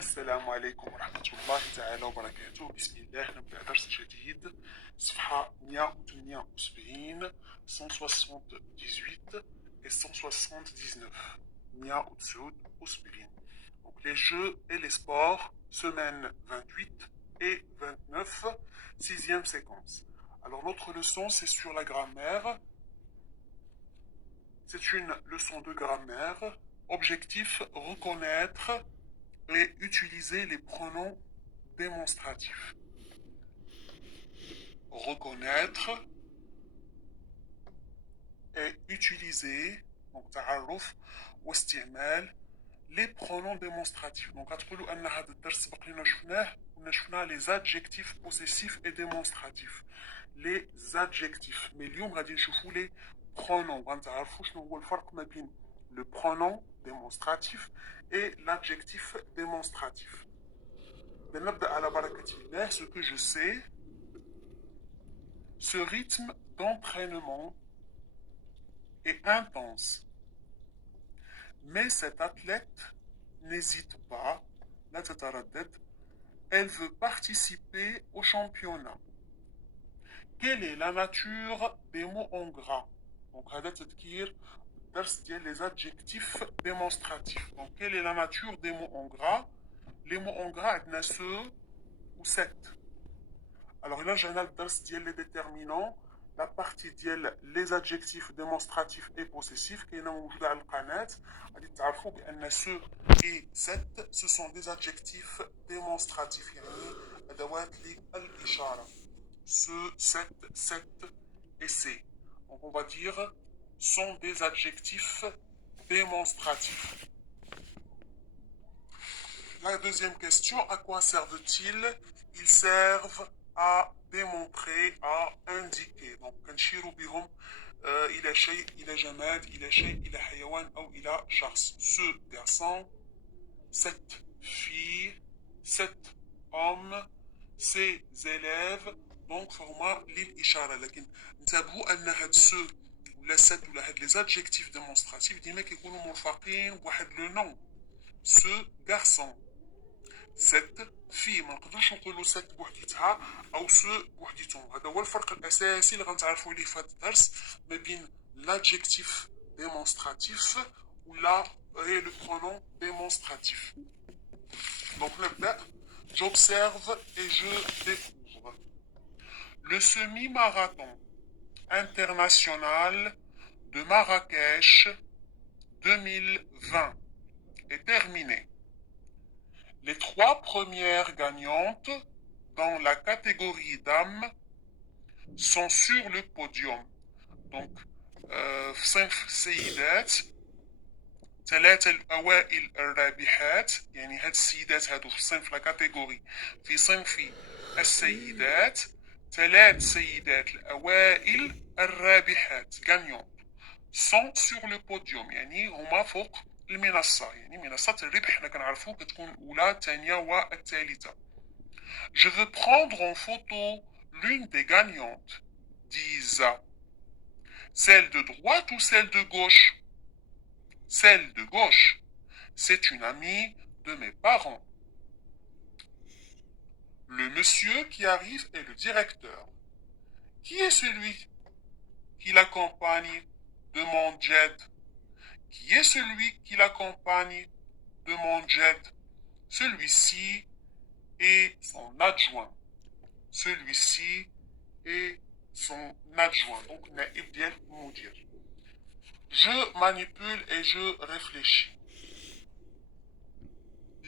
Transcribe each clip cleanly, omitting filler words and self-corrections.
السلام عليكم ورحمة الله تعالى وبركاته. بسم الله نبدأ درس جديد. صفحة 178 178 et 179 179. Donc les jeux et les sports, semaine 28 et 29, sixième séquence. Alors notre leçon c'est sur la grammaire. C'est une leçon de grammaire. Objectif, reconnaître et utiliser les pronoms démonstratifs. Reconnaître et utiliser, donc تعرف واستعمال les pronoms démonstratifs. Donc غتقولوا ان هذا الدرس سبق لنا شفناه les adjectifs possessifs et démonstratifs. Les adjectifs. Mais اليوم غادي نشوفوا les pronoms. غنتعرفوا شنو هو الفرق ما بين le pronom démonstratif et l'adjectif démonstratif. Ce que je sais, ce rythme d'entraînement est intense. Mais cette athlète n'hésite pas, elle veut participer au championnat. Quelle est la nature des mots en gras? Donc, les adjectifs démonstratifs. Donc, quelle est la nature des mots en gras? Les mots en gras, il y en a ceux ou 7. Alors là, j'ai un les déterminants, la partie ديال les adjectifs démonstratifs et possessifs qui est موجودة على القناة. غادي تعرفوا بأن ceux et 7 ce sont des adjectifs démonstratifs يعني أدوات للإشارة. Ceux, 7 et C. Donc on va dire sont des adjectifs démonstratifs. La deuxième question, à quoi servent-ils? Ils servent à démontrer, à indiquer. Donc, كنشيروا بهم إلى شيء، إلى جماد، إلى شيء، إلى حيوان أو إلى شخص. Ce garçon, cette fille, cet homme, ces élèves. Donc, format للإشارة. لكن انتبهوا أن هاد ceux ولا cette ولا هاد les adjectifs démonstratifs ديما كيكونوا مرفقين بواحد لو نون. Ce garçon. cette fille. ما نقدروش نقولوا cette بوحديتها او سو بوحديتهم. هذا هو الفرق الاساسي اللي غنتعرفوا عليه في هذا الدرس ما بين l'adjectif démonstratif ولا et le pronom démonstratif. Donc نبدأ. J'observe et je découvre. Le semi-marathon international de Marrakech 2020 est terminé. Les 3 premières gagnantes dans la catégorie dames sont sur le podium. Donc, 5 سيدات 3 الأوائل الرابحات، يعني هاد السيدات هادو في صنف لا كاتيجوري في صنف السيدات 3 سيدات الأوائل الرابحات gagnantes sont sur le podium، يعني هما فوق المنصة. يعني منصة الربح حنا كنعرفو كتكون الأولى الثانية والثالثة. Je veux prendre en photo l'une des gagnantes, disent. Celle de droite ou celle de gauche? Celle de gauche. C'est une amie de mes parents. Le monsieur qui arrive est le directeur. Qui est celui qui l'accompagne? Demande Jed. Qui est celui qui l'accompagne? Demande Jed. Celui-ci est son adjoint. Celui-ci est son adjoint. Donc, naïb diel moudir. Je manipule et je réfléchis.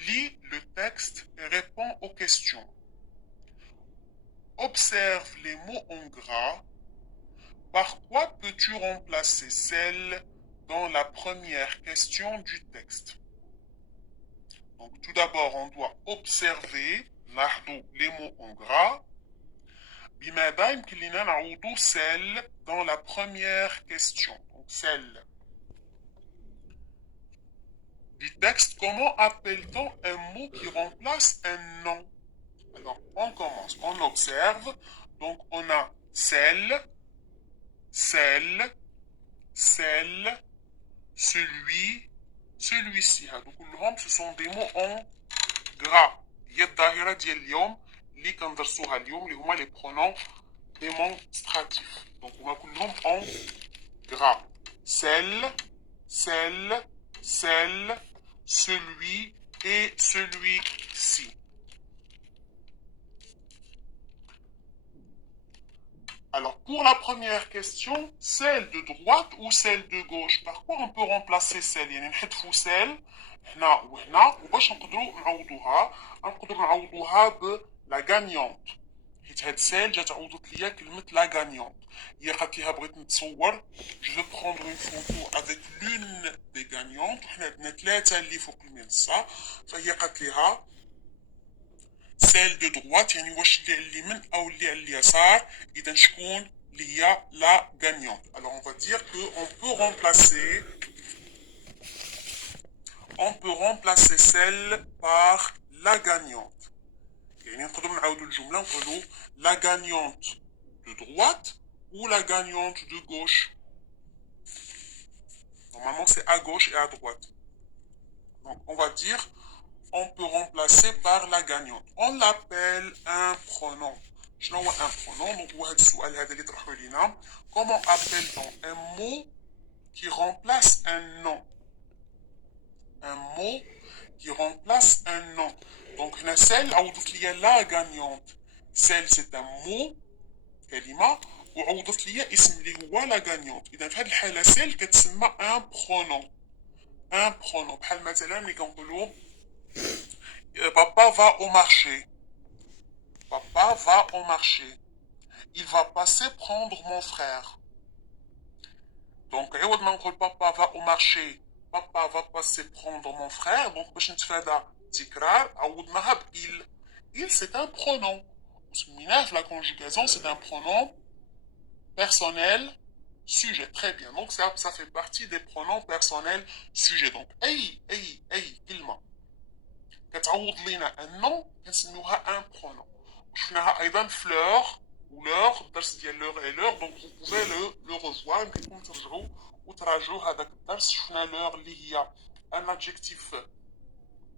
Lis le texte et réponds aux questions. Observe les mots en gras. Par quoi peux-tu remplacer celle dans la première question du texte? Donc, tout d'abord, on doit observer les mots en gras. بماذا يمكن لنا نعوض celle dans la première question. Donc, celle du texte. Comment appelle-t-on un mot qui remplace un nom? Alors, on commence. On observe. Donc, on a celle, celle, celui, celui-ci. Donc, ce sont des mots en gras. هي الظاهرة ديال اليوم اللي كندرسوها اليوم اللي هما les pronoms démonstratifs. Donc هما كلهم en gras. Celle, celle, celle, celui et celui-ci. Alors, pour la première question, celle de droite ou celle de gauche? Par quoi on peut remplacer celle? يعني نحذفوا celle هنا وهنا وباش نقدروا نعوضوها بلا غانيونت. حيت هاد celle جات عوضت ليا كلمة لا غانيونت. هي قالت ليها بغيت نتصور je vais prendre une photo avec l'une des gagnantes. وحنا عندنا ثلاثة اللي فوق المنصة فهي قالت ليها celle de droite يعني واش اللي على اليمين او اللي على اليسار اذا شكون اللي هي لا gagnante. Alors on va dire que on peut remplacer celle par la gagnante. يعني نقدروا نعاودوا الجملة نقولوا la gagnante de droite ou la gagnante de gauche. Normalement c'est à gauche et à droite. Donc on va dire on peut remplacer par la gagnante. On l'appelle un pronom. شنو هو un pronom? Donc هو هذا السؤال هذا اللي طرحوه لينا. Comment appelle-t-on un mot qui remplace un nom? Un mot qui remplace un nom. Donc هنا celle عوضت ليا la gagnante. Celle c'est un mot كلمة وعوضت ليا اسم اللي هو la gagnante. إذا في هذه الحالة celle كتسمى un pronom. Un pronom بحال مثلا ملي كنقولوا Papa va au marché. Papa va au marché. Il va passer prendre mon frère. Donc, عوض ما نقول papa va au marché. Papa va passer prendre mon frère. Donc, باش نتفادى تكرار عوضناها ب il. Il c'est un pronom. وسميناه في la conjugaison c'est un pronom personnel sujet. Très bien. Donc, ça fait partie des pronoms personnels sujet. Donc, أي كلمة كتعوض لينا ان نون كنسميوها ان برونون. وشفناها ايضا في لور ولور الدرس ديال لور اي لور. دونك فو بوفي لو ريفوار يمكنكم ترجعوا وتراجعوا هذاك الدرس. شفنا لور اللي هي ان ادجيكتيف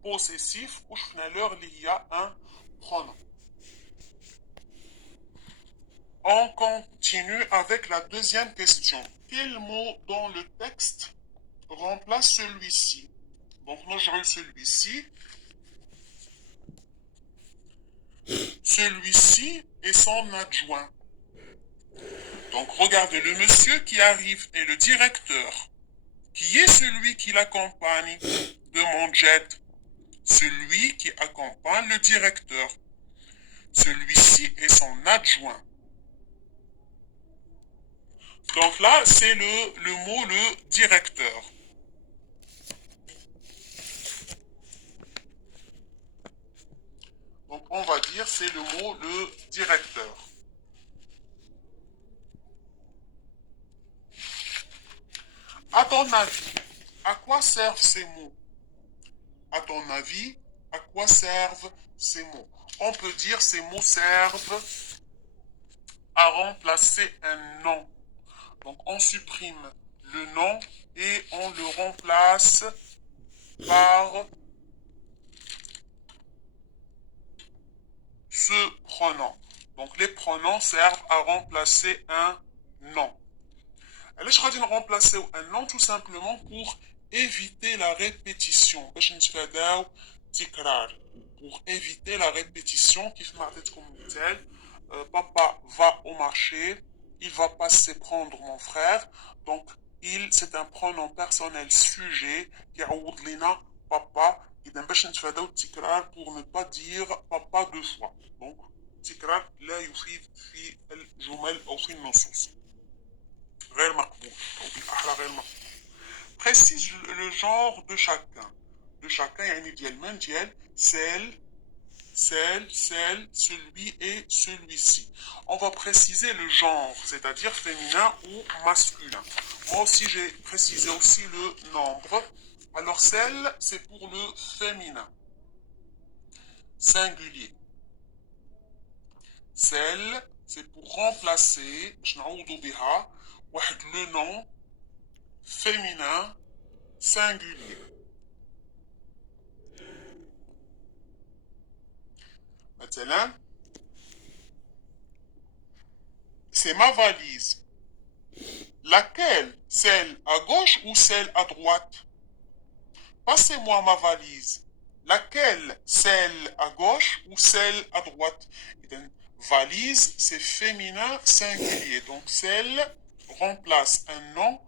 بوسيسيف وشفنا لور اللي هي ان برونون. On continue avec la deuxième question. Quel mot dans le texte remplace celui-ci? Donc, نرجعوا celui-ci. Celui-ci est son adjoint. Donc regardez, le monsieur qui arrive est le directeur. Qui est celui qui l'accompagne? Demande Jed. Celui qui accompagne le directeur. Celui-ci est son adjoint. Donc là, c'est le mot le directeur. Donc on va dire c'est le mot le directeur. À ton avis, à quoi servent ces mots? À ton avis, à quoi servent ces mots? On peut dire ces mots servent à remplacer un nom. Donc on supprime le nom et on le remplace par ce pronom. Donc les pronoms servent à remplacer un nom. علاش غادي نرمبلاسيو un nom? Tout simplement pour éviter la répétition. باش نتفاداو تكرار. Pour éviter la répétition كيف ما عطيتكم مثال papa va au marché, il va passer prendre mon frère. Donc il c'est un pronom personnel sujet qui يعوض لنا papa. إذا باش نتفاداو التكرار pour ne pas dire papa deux fois. Donc التكرار لا يفيد في الجمل أو في النصوص. غير مقبول أو بالأحرى غير مقبول. Précise le genre de chacun. De chacun يعني ديال من ديال celle, celui et celui-ci. On va préciser le genre, c'est-à-dire féminin ou masculin. Moi aussi j'ai précisé aussi le nombre. Alors celle, c'est pour le féminin. Singulier. Celle, c'est pour remplacer باش نعوضوا بها واحد le nom féminin singulier. مثلا c'est ma valise. Laquelle? Celle à gauche ou celle à droite? Passez-moi ma valise. Laquelle? Celle à gauche ou celle à droite? إذن valise, c'est féminin singulier. Donc celle remplace un nom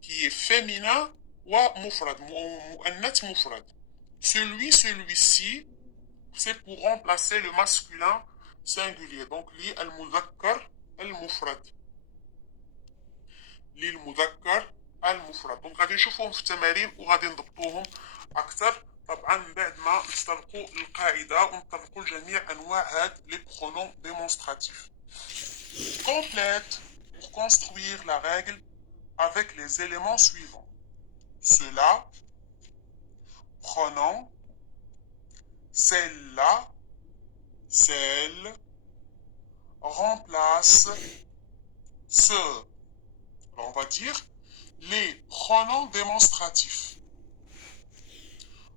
qui est féminin ou mufrad, mu'annath mufrad. Celui-ci, c'est pour remplacer le masculin singulier. Donc li al-muzakkar al-mufrad. للمذكر المفرد. دونك غادي نشوفوهم في التمارين وغادي نضبطوهم اكثر طبعا من بعد ما نتطرقوا للقاعده ونطرقوا لجميع انواع هاد لي برونون ديمونستراتيف. Complète pour construire la règle avec les éléments suivants. Cela, prenons, celle-là, celle, remplace, ce. Alors on va dire les pronoms démonstratifs.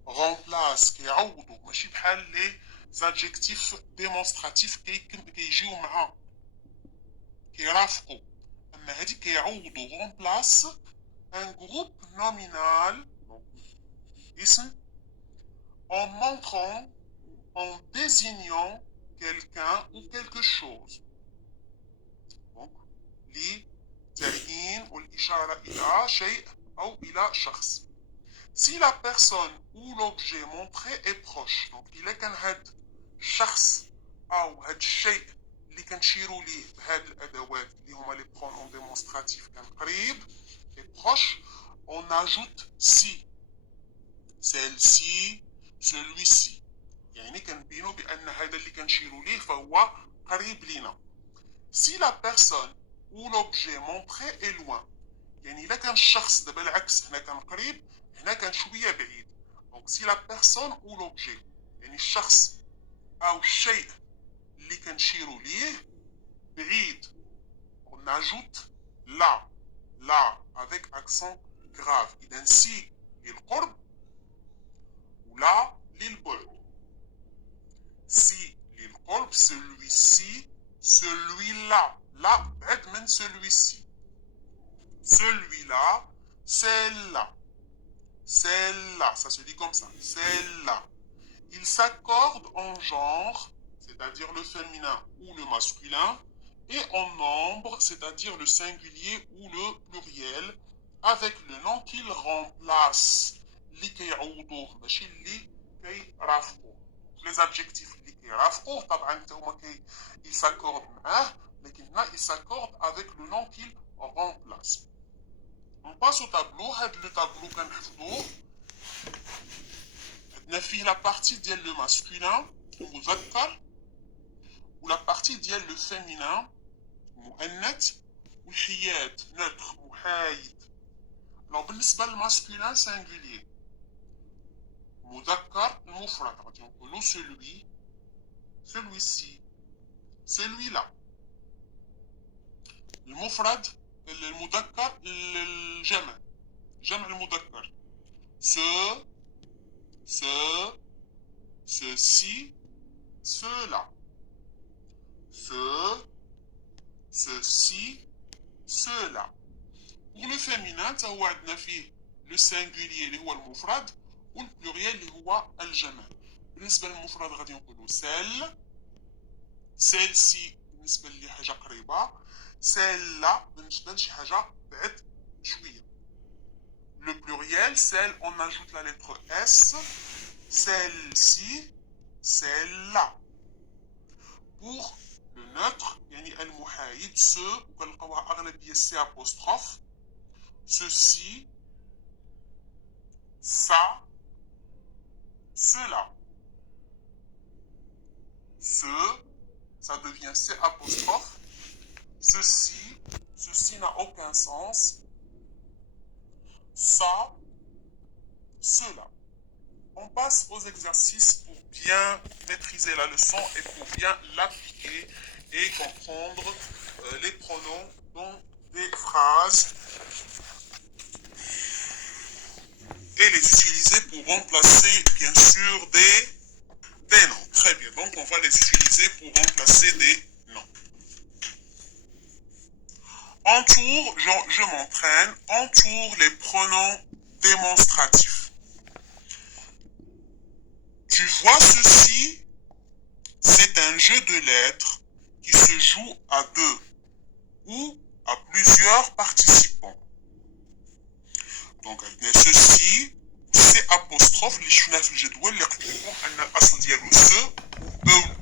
Remplace كيعوضوا ماشي بحال les adjectifs démonstratifs كيجيو مع كيرافقوا اما هادي كيعوضوا remplace un groupe nominal اسم en montrant en désignant quelqu'un ou quelque chose. Donc les تعيين والإشارة إلى شيء أو إلى شخص. Si la personne ou l'objet montré est proche, donc إلا كان هاد الشخص أو هاد الشيء اللي كنشيروا ليه بهاد الأدوات اللي هما لي برونون ديمونستراتيف كان قريب est proche, on ajoute si. Celle-ci, celui-ci. يعني كنبينوا بأن هذا اللي كنشيروا ليه فهو قريب لينا. Si la personne ou l'objet montré est loin. يعني إلا كان الشخص دابا العكس هنا كان قريب هنا كان شوية بعيد. Donc si la personne ou l'objet يعني الشخص أو الشيء اللي كنشيروا ليه بعيد on ajoute là avec accent grave. إذا si للقرب ولا للبعد. Si للقرب celui-ci celui-là là بعد من celui-ci. Celui-là, celle-là, celle-là, ça se dit comme ça, celle-là. Ils s'accordent en genre, c'est-à-dire le féminin ou le masculin, et en nombre, c'est-à-dire le singulier ou le pluriel, avec le nom qu'ils remplacent. اللي كيعوضوه ماشي اللي كيرافقوه. Les adjectifs اللي كيرافقوه طبعا حتى هما ils s'accordent معاه, لكن هنا ils s'accordent avec le nom qu'ils remplacent. On passe au tableau. Le tableau كنحفظوه عندنا فيه la partie ديال le masculin المذكر و la partie ديال le féminin المؤنث والحياد neutre محايد. Alors بالنسبة للماسكولين singulier مذكر المفرد غادي نقولوا celui celui-ci celui-là. المفرد المذكر الجمع جمع المذكر ce ceci cela ceci cela. Pour le féminin تهو عندنا فيه le singulier اللي هو المفرد والبلوريال اللي هو الجمع. بالنسبة للمفرد غادي نقولوا celle-ci بالنسبة لحاجة قريبة celle-là بالنسبة لشي حاجة بعد شوية. Le pluriel, celle, on ajoute la lettre S, celle-ci, celle-là. Pour le neutre, يعني المحايد ce, وكنلقاوها أغلبية C apostrophe, ceci, ça, cela. Ça devient C apostrophe. Ceci n'a aucun sens. Ça, cela. On passe aux exercices pour bien maîtriser la leçon et pour bien l'appliquer et comprendre les pronoms dans des phrases et les utiliser pour remplacer bien sûr des noms. Très bien, donc on va les utiliser. utiliser pour remplacer des noms. Entoure, je m'entraîne, entoure les pronoms démonstratifs. Tu vois ceci, c'est un jeu de lettres qui se joue à deux ou à plusieurs participants. Donc, ceci, c'est apostrophe اللي شفناه في الجدول اللي قلت لكم ان الاصل ديالو سو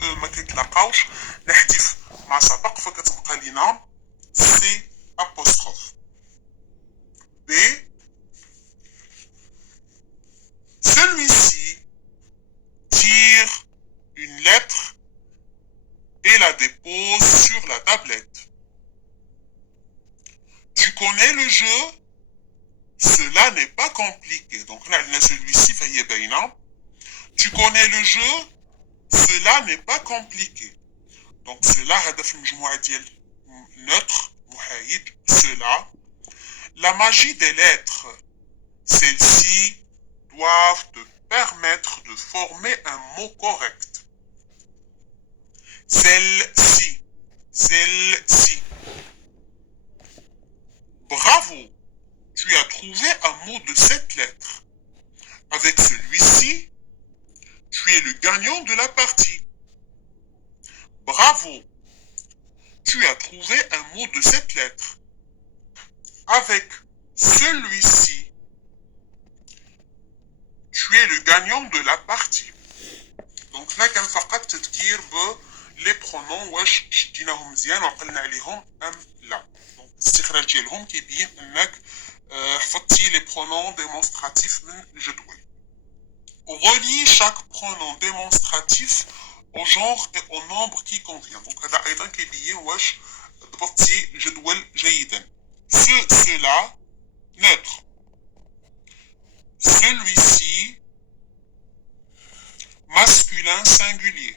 او ما كيتلاقاوش نحذف مع سبق فكتبقى لينا سي apostrophe. B. Celui-ci tire une lettre et la dépose sur la tablette. Tu connais le jeu? Cela n'est pas compliqué. Donc là, celui-ci, tu connais le jeu? Cela n'est pas compliqué. Donc cela, هدف المجموعة ديال neutre, محايد, cela. La magie des lettres. Celles-ci doivent te permettre de former un mot correct. Celle-ci. Celle-ci. Bravo! Tu as trouvé un mot de cette lettre. Avec celui-ci, tu es le gagnant de la partie. Bravo! Tu as trouvé un mot de cette lettre. Avec celui-ci, tu es le gagnant de la partie. Donc là, كان فقط تذكير les pronoms واش شديناهم مزيان وعقلنا عليهم ام لا. دونك الاستخراج ديالهم كيبين انك حفظتي les pronoms démonstratifs من الجدول. Relie chaque pronom démonstratif au genre et au nombre qui convient. Donc هذا ايضا كيبين واش ضبطتي الجدول جيدا. Cela, neutre. Celui-ci, masculin singulier.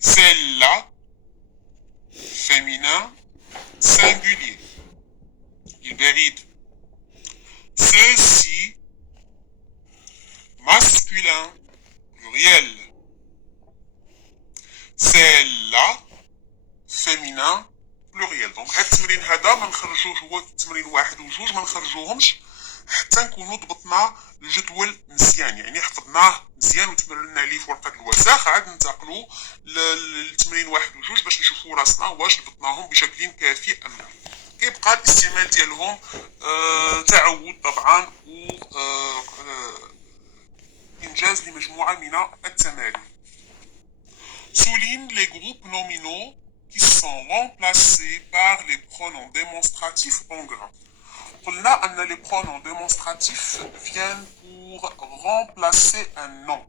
Celle-là, féminin singulier. البعيد. Ceci, masculin pluriel. Celle-là, féminin pluriel. Donc هاد التمرين هذا ما نخرجوه هو تمرين واحد وجوج ما نخرجوهمش حتى نكونوا ضبطنا الجدول مزيان يعني حفظناه مزيان وتمرنا عليه في ورقه الوساخ عاد ننتقلوا للتمرين واحد وجوج باش نشوفوا راسنا واش ضبطناهم بشكل كافي ام لا. كيبقى الاستعمال ديالهم تعود طبعا و انجاز لمجموعه من التمارين. Souligne les groupes nominaux qui sont remplacés par les pronoms démonstratifs en gras. قلنا أن les pronoms démonstratifs viennent pour remplacer un nom.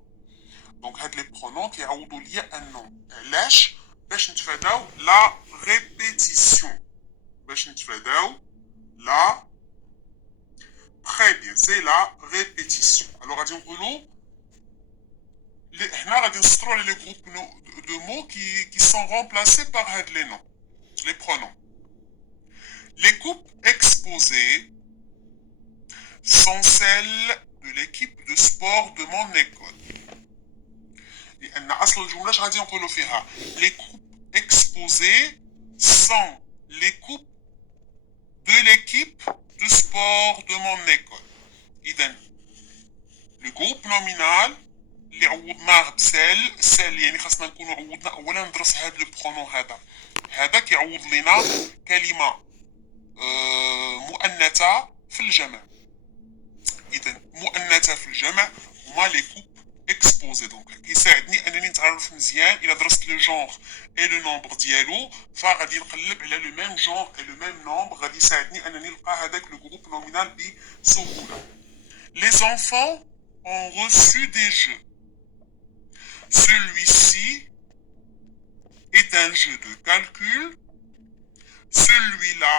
Donc هاد les pronoms كيعوضوا ليا un nom. علاش؟ باش نتفاداو la répétition. باش نتفاداو la très bien, c'est la répétition. Alors غادي نقولوا هنا غادي نسطروا على les groupes de mots qui sont remplacés par les noms, les pronoms. Les coupes exposées sont celles de l'équipe de sport de mon école. لأن أصل الجملة اش غادي نقولوا فيها؟ Les coupes exposées sont les coupes de l'équipe de sport de mon école. إذا le groupe nominal اللي عوضناه بسال يعني خاصنا نكونوا عوضنا اولا ندرس هذا البرونون هذا كيعوض لنا كلمه مؤنثه في الجمع. اذا مؤنثه في الجمع هما لي كوب اكسبوزي. دونك كيساعدني انني نتعرف مزيان الا درست لو جونغ اي لو نومبر ديالو فغادي نقلب على لو ميم جونغ اي لو ميم نومبر غادي يساعدني انني نلقى هذاك لو جروب نومينال بسهوله. Les enfants ont reçu des jeux. Celui-ci est un jeu de calcul. Celui-là,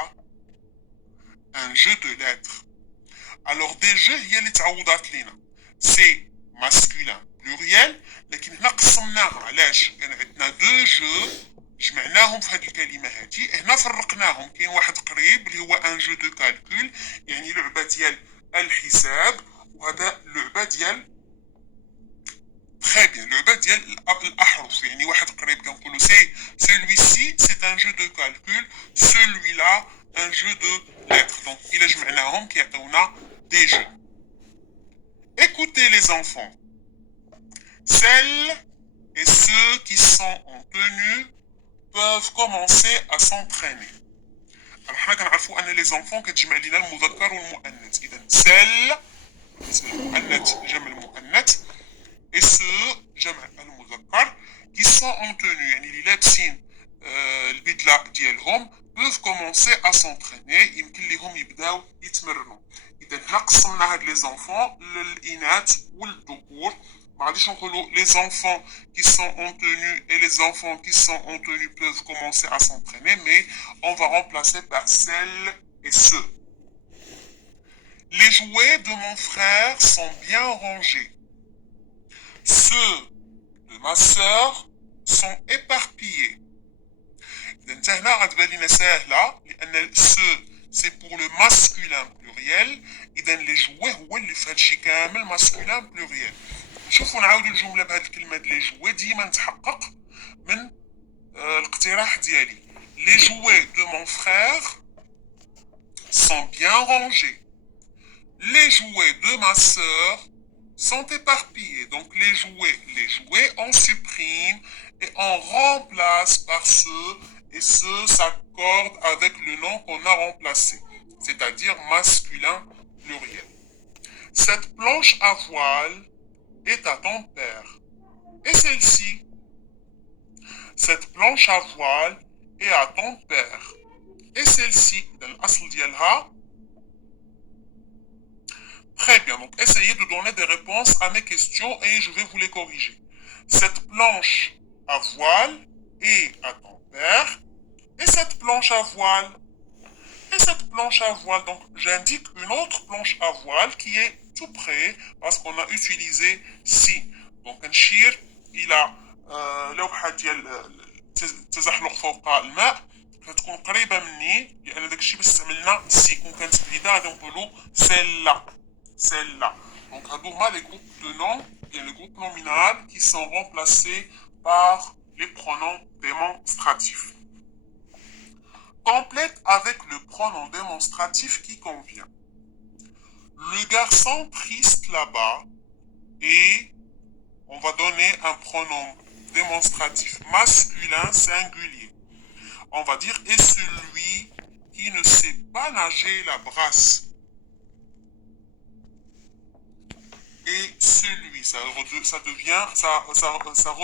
un jeu de lettres. Alors des jeux هي اللي تعوضات لينا. C'est masculin pluriel لكن هنا قسمناها. علاش؟ كان عندنا دو جو جمعناهم في هذه الكلمه هذه. هنا فرقناهم. كاين واحد قريب اللي هو ان جو دو كالكول يعني لعبه ديال الحساب وهذا لعبه ديال Très bien. Le bas ديال الأحرف يعني واحد قريب كنقولوا c'est celui-ci c'est un jeu de calcul, celui-là un jeu de lettres. Donc إلا جمعناهم كيعطيونا des jeux. Écoutez les enfants. Celles et ceux qui sont en tenue peuvent commencer à s'entraîner. Alors حنا كنعرفوا أن les enfants كتجمع لنا المذكر والمؤنث. إذا celles بالنسبة للمؤنث جمع المؤنث et ceux جمع المذكر qui sont en tenue يعني اللي لابسين البدلة ديالهم peuvent commencer à s'entraîner يمكن لهم يبداو يتمرنوا. إذا هنا قسمنا هاد لي زونفون للإناث والذكور. ما غاديش نقولوا les enfants qui sont en tenue et les enfants qui sont en tenue peuvent commencer à s'entraîner, mais on va remplacer par celles et ceux. Les jouets de mon frère sont bien rangés. Ceux de ma sœur sont éparpillés. إذا هنا غتبان لنا ساهلة لأن ceux c'est pour le masculin pluriel. إذا les jouets هو اللي في هادشي كامل masculin pluriel. شوفوا نعاودوا الجملة بهاد الكلمة لي جوي ديما نتحقق من الاقتراح ديالي. Les jouets de mon frère sont bien rangés. Les jouets de ma sœur sont éparpillés. Donc les jouets, on supprime et on remplace par ceux et ceux s'accordent avec le nom qu'on a remplacé, c'est-à-dire masculin pluriel. Cette planche à voile est à ton père. Et celle-ci, cette planche à voile est à ton père. Et celle-ci, dans l'asl ديالها. Très bien, donc essayez de donner des réponses à mes questions et je vais vous les corriger. Cette planche à voile est à ton père. Et cette planche à voile. Et cette planche à voile, donc j'indique une autre planche à voile qui est tout près parce qu'on a utilisé si. Donc نشير إلى لوحة ديال التزحلق فوق الماء فتكون قريبة مني لأن داك الشيء باش استعملنا سي كون كانت بعيدة غادي نقولوا celle-là. Donc هادو هما les groupes de noms, bien les groupes nominales qui sont remplacés par les pronoms démonstratifs. Complète avec le pronom démonstratif qui convient. Le garçon triste là-bas et on va donner un pronom démonstratif masculin singulier. On va dire et celui qui ne sait pas nager la brasse. Et celui, ça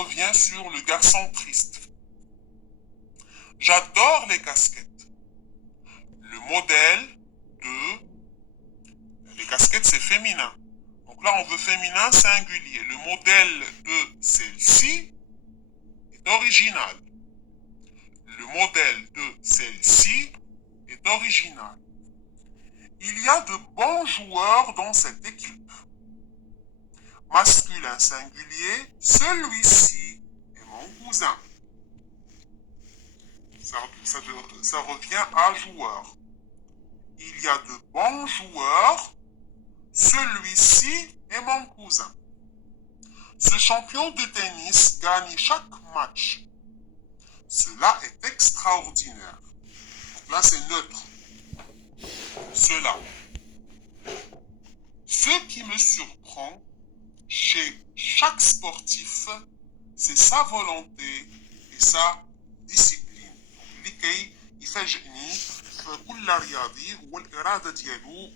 revient sur le garçon triste. J'adore les casquettes. Le modèle de... Les casquettes, c'est féminin. Donc là, on veut féminin singulier. Le modèle de celle-ci est original. Le modèle de celle-ci est original. Il y a de bons joueurs dans cette équipe. Masculin singulier, celui-ci est mon cousin. Ça revient à joueur. Il y a de bons joueurs, celui-ci est mon cousin. Ce champion de tennis gagne chaque match. Cela est extraordinaire. Donc là, c'est neutre. Cela. Ce qui me surprend chez chaque sportif, c'est sa volonté et sa discipline. لكي يفاجئني في كل رياضي هو الإرادة ديالو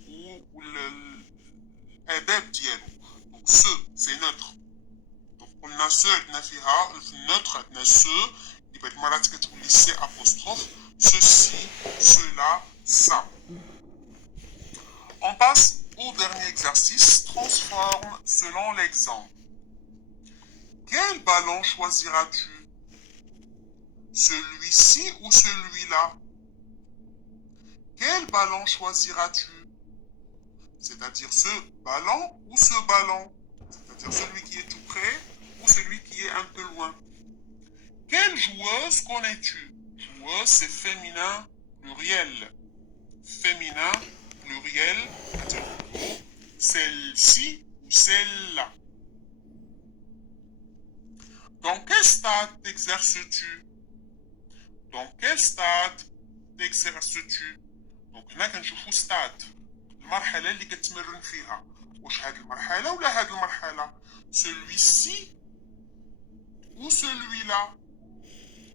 والآداب ديالو. Donc ce, c'est neutre. Donc قلنا ce عندنا فيها في النوتر عندنا ce اللي بعد المرات كتولي سي apostrophe, ceci, cela, ça. On passe au dernier exercice, transforme selon l'exemple. Quel ballon choisiras-tu? Celui-ci ou celui-là? Quel ballon choisiras-tu? C'est-à-dire ce ballon ou ce ballon? C'est-à-dire celui qui est tout près ou celui qui est un peu loin. Quelle joueuse connais-tu? Joueuse, c'est féminin pluriel. Féminin pluriel, celle-ci ou celle-là. Dans quel stade t'exerces-tu? Dans quel stade t'exerces-tu? دونك هنا كنشوفو ستاد المرحلة اللي كتمرن فيها. واش هاد المرحلة ولا هاد المرحلة؟ celui-ci ou celui-là.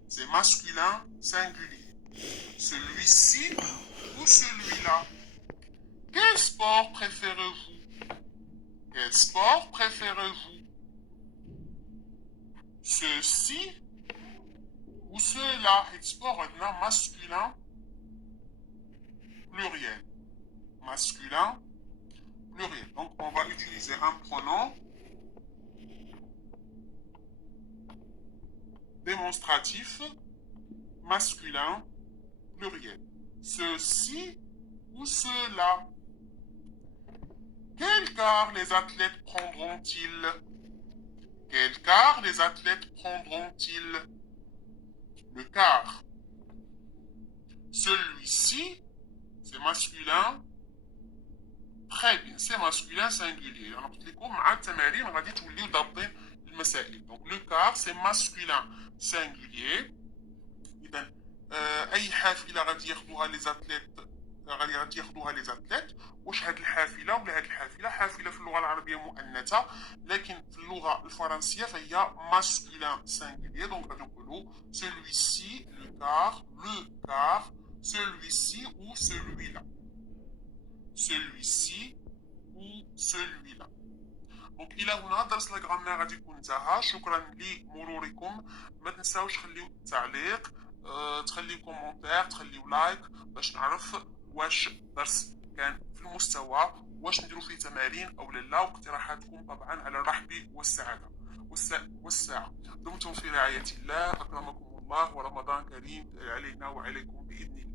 C'est masculin singulier. Celui-ci ou celui-là. Quel sport préférez-vous? Quel sport préférez-vous? Ceci ou cela. Sport maintenant masculin pluriel. Masculin pluriel. Donc on va utiliser un pronom démonstratif masculin pluriel. Ceci ou cela. Quel quart les athlètes prendront-ils? Quel quart les athlètes prendront-ils? Le quart. Celui-ci, c'est masculin. Très bien, c'est masculin singulier. انا قلت لكم مع التمارين غادي توليو ضابطين المسائل. Donc le quart c'est masculin singulier. اذا اي حافله غادي ياخذوها لي زاتليت غادي ياخذوها لي زاتليت. واش هاد الحافله ولا هاد الحافله؟ حافله في اللغه العربيه مؤنثه، لكن في اللغه الفرنسيه فهي masculin singulier. Donc غادي نقولوا celui-ci le quart celui-ci ou celui-là. Celui-ci ou celui-là. دونك الى هنا درس الغرامير غادي يكون انتهى. شكرا لمروركم. ما تنساوش تخليو تعليق، تخليو كومونتير، تخليو لايك باش نعرف واش الدرس كان في المستوى، واش نديرو فيه تمارين او لا. واقتراحاتكم طبعا على الرحب والسعاده والساعه. دمتم في رعايه الله، اكرمكم الله، ورمضان كريم علينا وعليكم باذن الله.